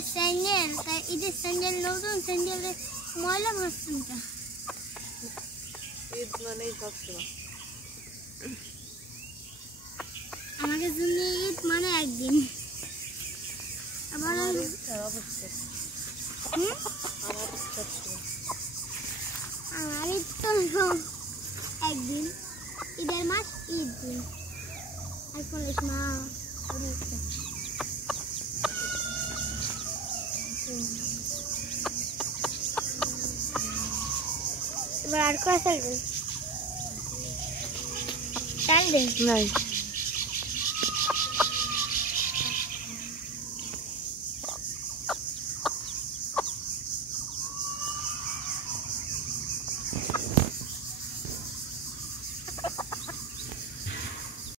ঈদের স্যান্ডেল, তাই ঈদের স্যান্ডেল নতুন স্যান্ডেলে ময়লা ভাবছেন তা ঈদ মানেই সবসময় আমাদের জন্য ঈদ মানে একদিন। আবার আমার ঈদ তো একদিন, ঈদের মাস ঈদ দিন। আর কলেজ মা এবার আর কয় চলবে? চাল দিন নাই।